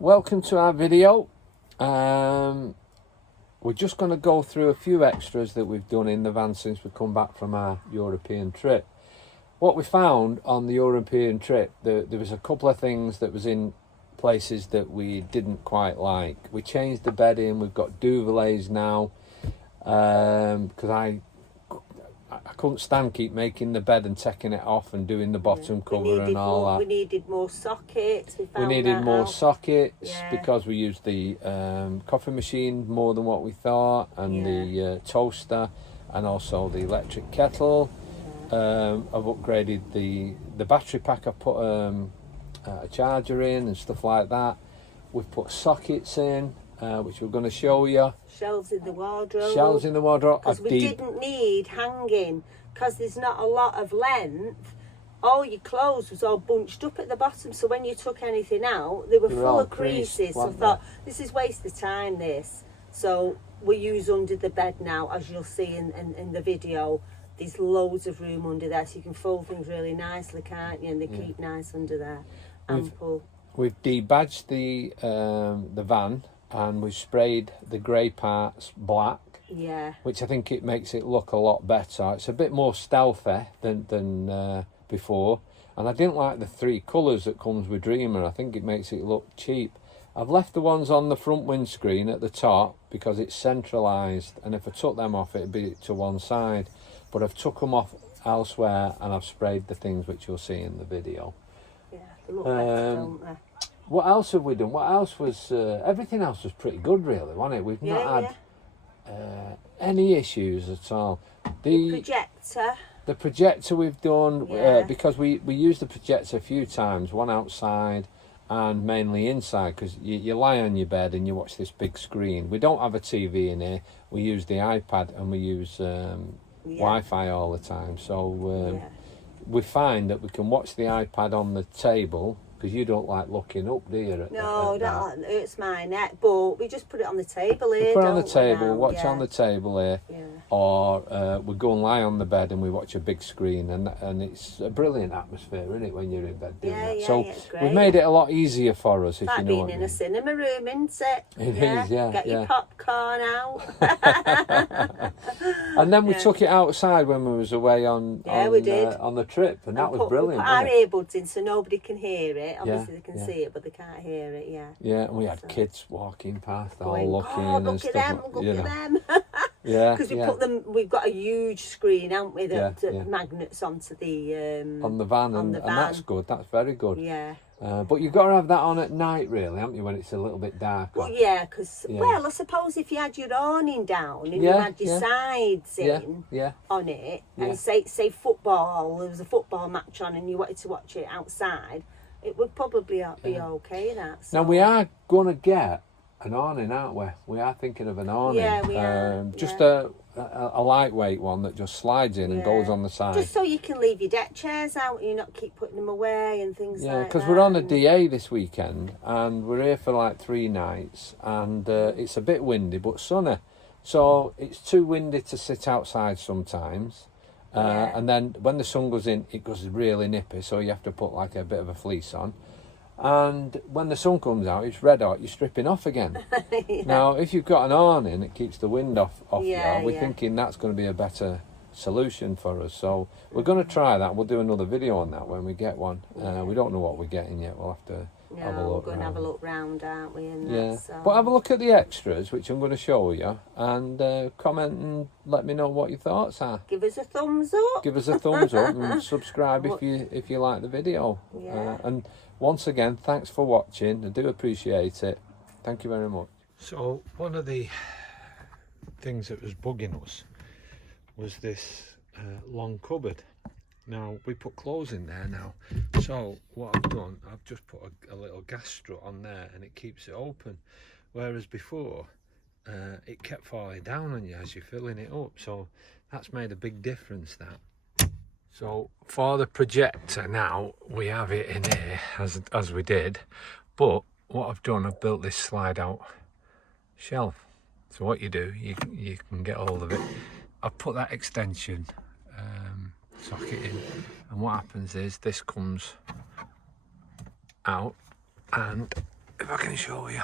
Welcome to our video. We're just going to go through a few extras that we've done in the van since we come back from our European trip. What we found on the European trip, there was a couple of things that was in places that we didn't quite like. We changed the bedding, we've got duvets now, because I couldn't stand keep making the bed and taking it off and doing the bottom cover and all that. We needed more sockets. We needed more sockets because we used the coffee machine more than what we thought, and the toaster, and also the electric kettle. I've upgraded the battery pack. I put a charger in and stuff like that. We've put sockets in, which we're going to show you. Shelves in the wardrobe. Shelves in the wardrobe. Because we didn't need hanging, because there's not a lot of length. All your clothes was all bunched up at the bottom, so when you took anything out, they were full of creases. So I thought, this is waste of time, this. So we use under the bed now, as you'll see in the video. There's loads of room under there, so you can fold things really nicely, can't you? And they keep nice under there. Ample. We've debadged the van, and we've sprayed the grey parts black. Yeah. Which I think it makes it look a lot better. It's a bit more stealthy than before. And I didn't like the three colours that comes with Dreamer. I think it makes it look cheap. I've left the ones on the front windscreen at the top because it's centralised, and if I took them off it'd be to one side. But I've took them off elsewhere, and I've sprayed the things which you'll see in the video. Yeah, they look better, don't they? What else have we done? What else was... everything else was pretty good, really, wasn't it? We've not had any issues at all. The projector. The projector we've done, because we used the projector a few times, one outside and mainly inside, because you lie on your bed and you watch this big screen. We don't have a TV in here. We use the iPad, and we use Wi-Fi all the time. So we find that we can watch the iPad on the table, because you don't like looking up, do you? No, that hurts my neck. But we just put it on the table here. We put it on the table, watch on the table here, or we go and lie on the bed and we watch a big screen, and it's a brilliant atmosphere, isn't it, when you're in bed doing that? So it's great. We've made it a lot easier for us, if like you know what I mean. being in a cinema room, isn't it? It is, yeah. Get your popcorn out. And then we took it outside when we was away on the trip, and that was brilliant. We put our earbuds in so nobody can hear it. Obviously they can see it, but they can't hear it. Yeah, and we had kids walking past, all looking and stuff. Look at them. Because we've got a huge screen, haven't we, that magnets onto the on the van, and that's good. That's very good. Yeah. But you've got to have that on at night, really, haven't you, when it's a little bit darker? Well, yeah, because, well, I suppose if you had your awning down and you had your sides in on it, and say football, there was a football match on and you wanted to watch it outside, it would probably be okay, that. So. Now, we are going to get an awning, aren't we? We are thinking of an awning. Yeah, we are. Just a lightweight one that just slides in and goes on the side. Just so you can leave your deck chairs out and you not keep putting them away and things like that. Yeah, because we're on a DA this weekend, and we're here for like 3 nights, and it's a bit windy but sunny. So it's too windy to sit outside sometimes. And then when the sun goes in, it goes really nippy, so you have to put like a bit of a fleece on. And when the sun comes out, it's red hot, you're stripping off again. Now, if you've got an awning, it keeps the wind off you. We're thinking that's going to be a better solution for us. So we're going to try that. We'll do another video on that when we get one. We don't know what we're getting yet. We'll have to have a look. We're going to have a look round, aren't we? And But have a look at the extras, which I'm going to show you, and comment and let me know what your thoughts are. Give us a thumbs up. Give us a thumbs up and subscribe if you like the video. And once again, thanks for watching. I do appreciate it. Thank you very much. So one of the things that was bugging us was this long cupboard. Now, we put clothes in there now, so what I've done, I've just put a little gas strut on there, and it keeps it open, whereas before it kept falling down on you as you're filling it up. So that's made a big difference, that. So for the projector now, we have it in here as we did, but what I've done, I've built this slide out shelf. So what you do, you can get hold of it. I've put that extension socket in, and what happens is this comes out, and if I can show you,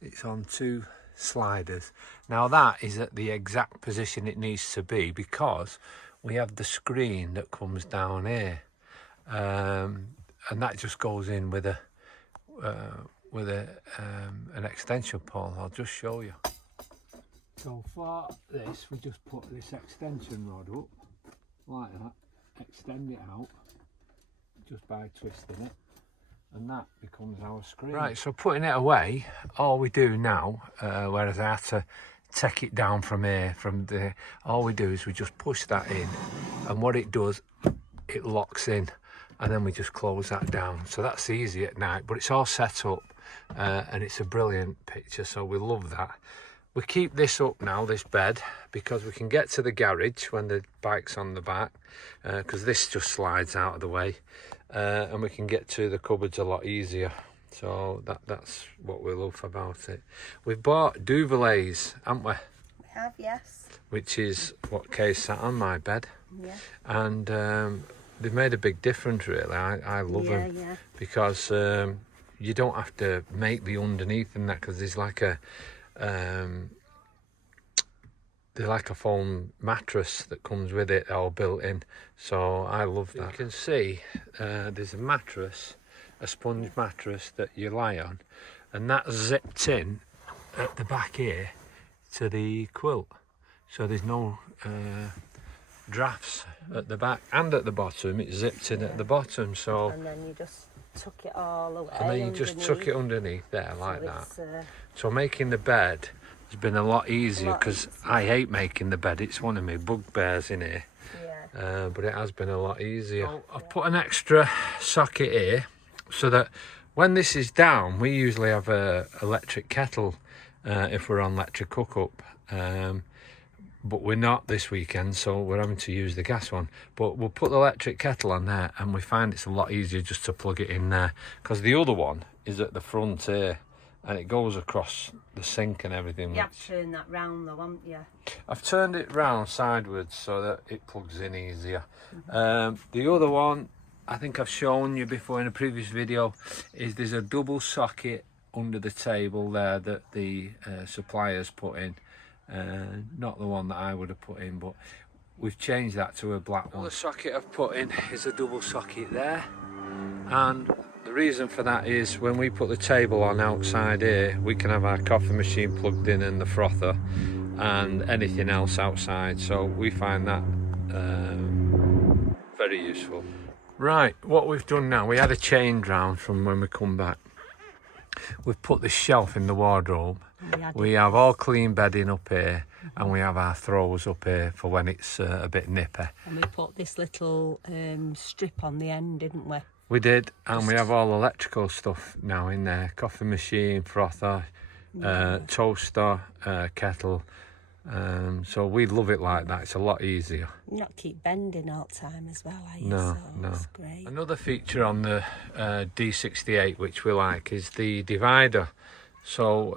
it's on 2 sliders. Now that is at the exact position it needs to be, because we have the screen that comes down here, and that just goes in with an extension pole. I'll just show you. So for this, we just put this extension rod up like that, extend it out just by twisting it, and that becomes our screen. Right, so putting it away, all we do now, whereas I had to take it down from here, all we do is we just push that in, and what it does, it locks in, and then we just close that down. So that's easy at night, but it's all set up, and it's a brilliant picture, so we love that. We keep this up now, this bed, because we can get to the garage when the bike's on the back, because this just slides out of the way, and we can get to the cupboards a lot easier. So that's what we love about it. We've bought Duvelays, haven't we? We have, yes. Which is what Kay sat on my bed. Yeah. And they've made a big difference, really. I love them. Yeah. Because you don't have to make the underneath and that, because there's like a they're like a foam mattress that comes with it, all built in. So I love that. You can see there's a mattress, a sponge mattress that you lie on, and that's zipped in at the back here to the quilt. So there's no drafts at the back and at the bottom. It's zipped in at the bottom. So and then you just tuck it all away. And then you just tuck it underneath there like that. So making the bed has been a lot easier, because I hate making the bed. It's one of my bugbears in here. Yeah. But it has been a lot easier. So I've put an extra socket here, so that when this is down, we usually have a electric kettle if we're on electric hookup. But we're not this weekend, so we're having to use the gas one. But we'll put the electric kettle on there, and we find it's a lot easier just to plug it in there, because the other one is at the front here, and it goes across the sink and everything. You have to turn that round though, haven't you? I've turned it round sideways so that it plugs in easier. The other one, I think I've shown you before in a previous video, is there's a double socket under the table there that the suppliers put in. Not the one that I would have put in, but we've changed that to a black one. The socket I've put in is a double socket there, and the reason for that is when we put the table on outside here, we can have our coffee machine plugged in and the frother and anything else outside, so we find that very useful. Right, what we've done now, we had a change round from when we come back. We've put the shelf in the wardrobe. We have all clean bedding up here, and we have our throws up here for when it's a bit nippy. And we put this little strip on the end, didn't we? We did, and we have all electrical stuff now in there. Coffee machine, frother, toaster, kettle. So we love it like that. It's a lot easier. Not keep bending all the time as well, are you? No, so no. That's great. Another feature on the D68 which we like is the divider. So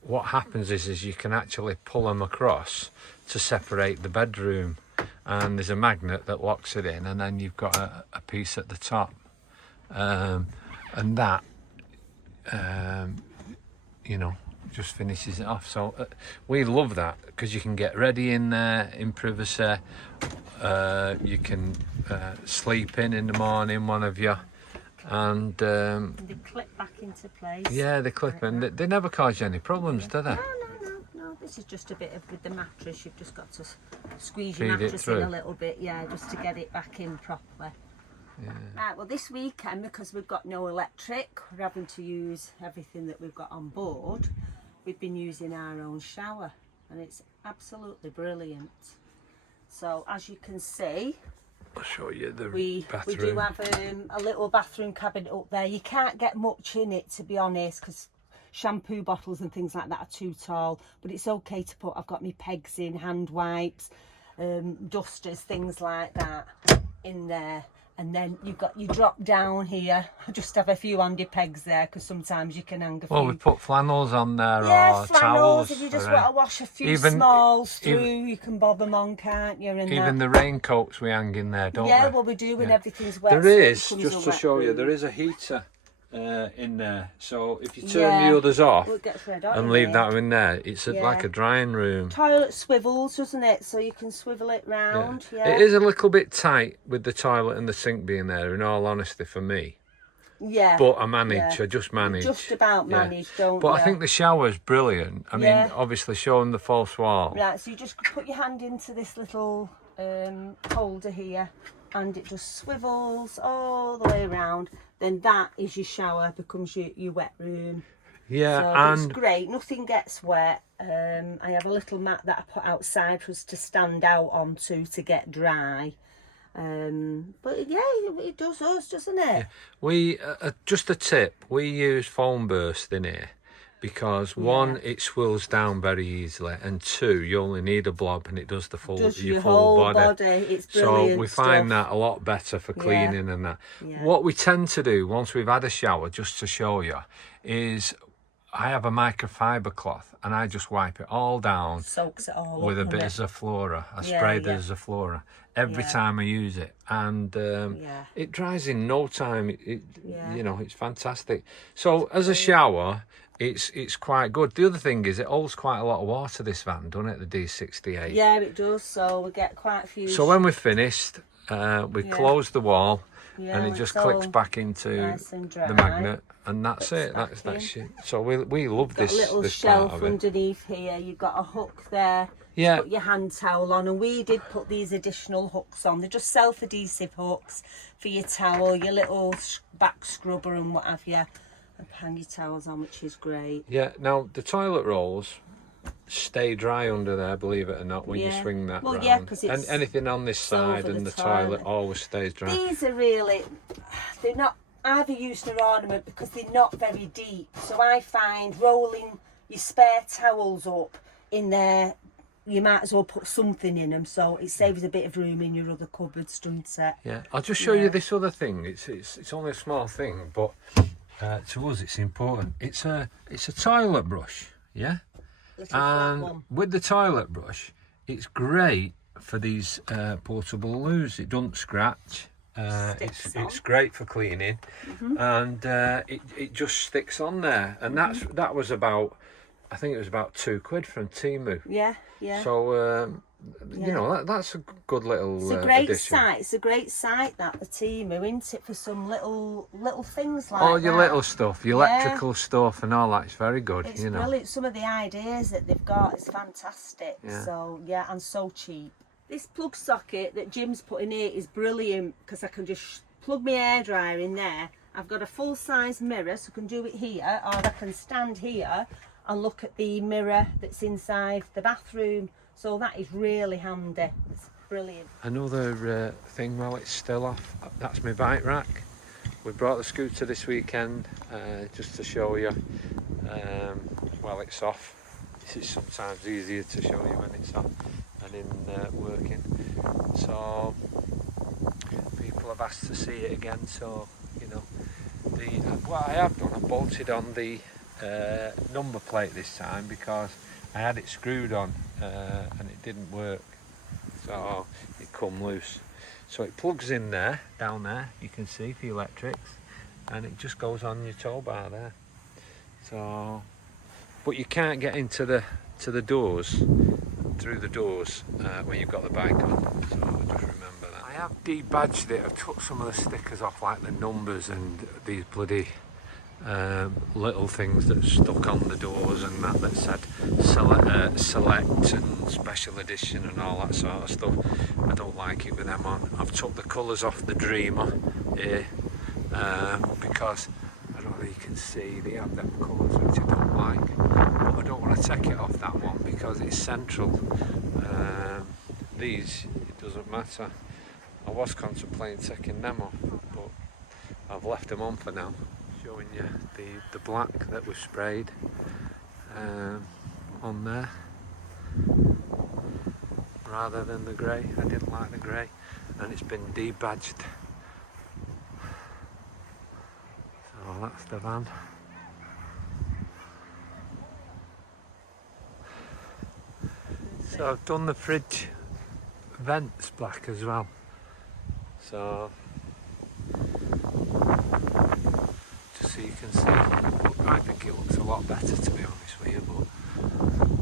what happens is you can actually pull them across to separate the bedroom, and there's a magnet that locks it in, and then you've got a piece at the top, and that you know, just finishes it off. So we love that, because you can get ready in there in privacy. You can sleep in the morning, one of you, and they clip back into place. Yeah, they clip, and they never cause you any problems, do they? No. This is just a bit of, with the mattress, you've just got to squeeze your mattress in a little bit, yeah, just to get it back in properly. Yeah. Right, well this weekend, because we've got no electric, we're having to use everything that we've got on board. We've been using our own shower, and it's absolutely brilliant. So as you can see, I'll show you the bathroom. We do have a little bathroom cabinet up there. You can't get much in it, to be honest, because shampoo bottles and things like that are too tall, but it's okay to put, I've got my pegs in, hand wipes, dusters, things like that in there. And then you drop down here. I just have a few handy pegs there because sometimes you can hang a few. Well, we put flannels on there, yeah, or flannels, towels. if you just want to wash a few even, smalls through, you can bob them on, can't you? And even the raincoats we hang in there, don't we? Yeah, well, we do when everything's wet. There so is, it becomes just a to wet show you, room. there is a heater in there. So if you turn the others off well, it gets red hot and in leave there. that in there, it's like a drying room. Toilet swivels, doesn't it? So you can swivel it round. Yeah. It is a little bit tight with the toilet and the sink being there, in all honesty, for me. Yeah. But I manage, I just manage. Just about manage, don't But you? I think the shower's brilliant. I mean, obviously showing the false wall. Right, so you just put your hand into this little holder here, and it just swivels all the way around. Then that is your shower, becomes your wet room. Yeah, so and it's great, nothing gets wet. I have a little mat that I put outside for us to stand out onto to get dry. But yeah, it does us, doesn't it? yeah. We just a tip, we use foam burst in here because one, it swills down very easily, and two, you only need a blob and it does the full your whole full body. It's brilliant. So we find that a lot better for cleaning and that. What we tend to do once we've had a shower, just to show you, is I have a microfiber cloth and I just wipe it all down, soaks it all with up a bit of Zaflora. I spray the Zaflora every time I use it, and it dries in no time. You know, it's fantastic. So as a shower, it's quite good. The other thing is it holds quite a lot of water, this van, doesn't it, the D68? Yeah, it does. So we get quite a few. So when we're finished, we close the wall. And it just clicks back into the magnet, and that's it. That's it. So we love this. Got a little this shelf part of it. underneath here. You've got a hook there. Yeah. Put your hand towel on, and we did put these additional hooks on. They're just self-adhesive hooks for your towel, your little back scrubber and what have you, and hang your towels on, which is great. Yeah. Now the toilet rolls stay dry under there, believe it or not, when you swing that round. Yeah, because it's and anything on this side and the toilet always stays dry. These are really, they're not, I've used an ornament because they're not very deep. So I find rolling your spare towels up in there, you might as well put something in them, so it saves a bit of room in your other cupboards, doesn't it? Yeah, I'll just show you this other thing. It's only a small thing, but to us it's important. It's a toilet brush, yeah. And with the toilet brush, it's great for these portable loos. It doesn't scratch. It's great for cleaning, and it just sticks on there. And that was about, I think it was about £2 from Temu. Yeah, yeah. So you know, that's a good little it's a great addition. site. It's a great site, that, the Temu, isn't it, for some little things like all your that. little stuff, your electrical stuff and all that. It's very good. It's you know, brilliant. Some of the ideas that they've got is fantastic. Yeah. So yeah, and so cheap. This plug socket that Jim's put in here is brilliant because I can just plug my hairdryer in there. I've got a full-size mirror, so I can do it here, or I can stand here and look at the mirror that's inside the bathroom. So that is really handy. It's brilliant. Another thing while it's still off, that's my bike rack. We brought the scooter this weekend just to show you while it's off. It's sometimes easier to show you when it's off and in working. So people have asked to see it again, so you know, what I have done, I bolted on the number plate this time because I had it screwed on and it didn't work, so it come loose. So it plugs in there, down there, you can see for electrics, and it just goes on your tow bar there. So, but you can't get into the doors, through the doors when you've got the bike on, so just remember that. I have debadged it. I've took some of the stickers off, like the numbers and these bloody little things that stuck on the doors and that said select and special edition and all that sort of stuff. I don't like it with them on. I've took the colours off the Dreamer here because I don't know if you can see they have them colours which I don't like, but I don't want to take it off that one because it's central. These, it doesn't matter. I was contemplating taking them off, but I've left them on for now. Showing you the black that was sprayed. on there rather than the grey. I didn't like the grey, and it's been debadged. So that's the van. So I've done the fridge vents black as well. So just so you can see, I think it looks a lot better, to be honest with you, but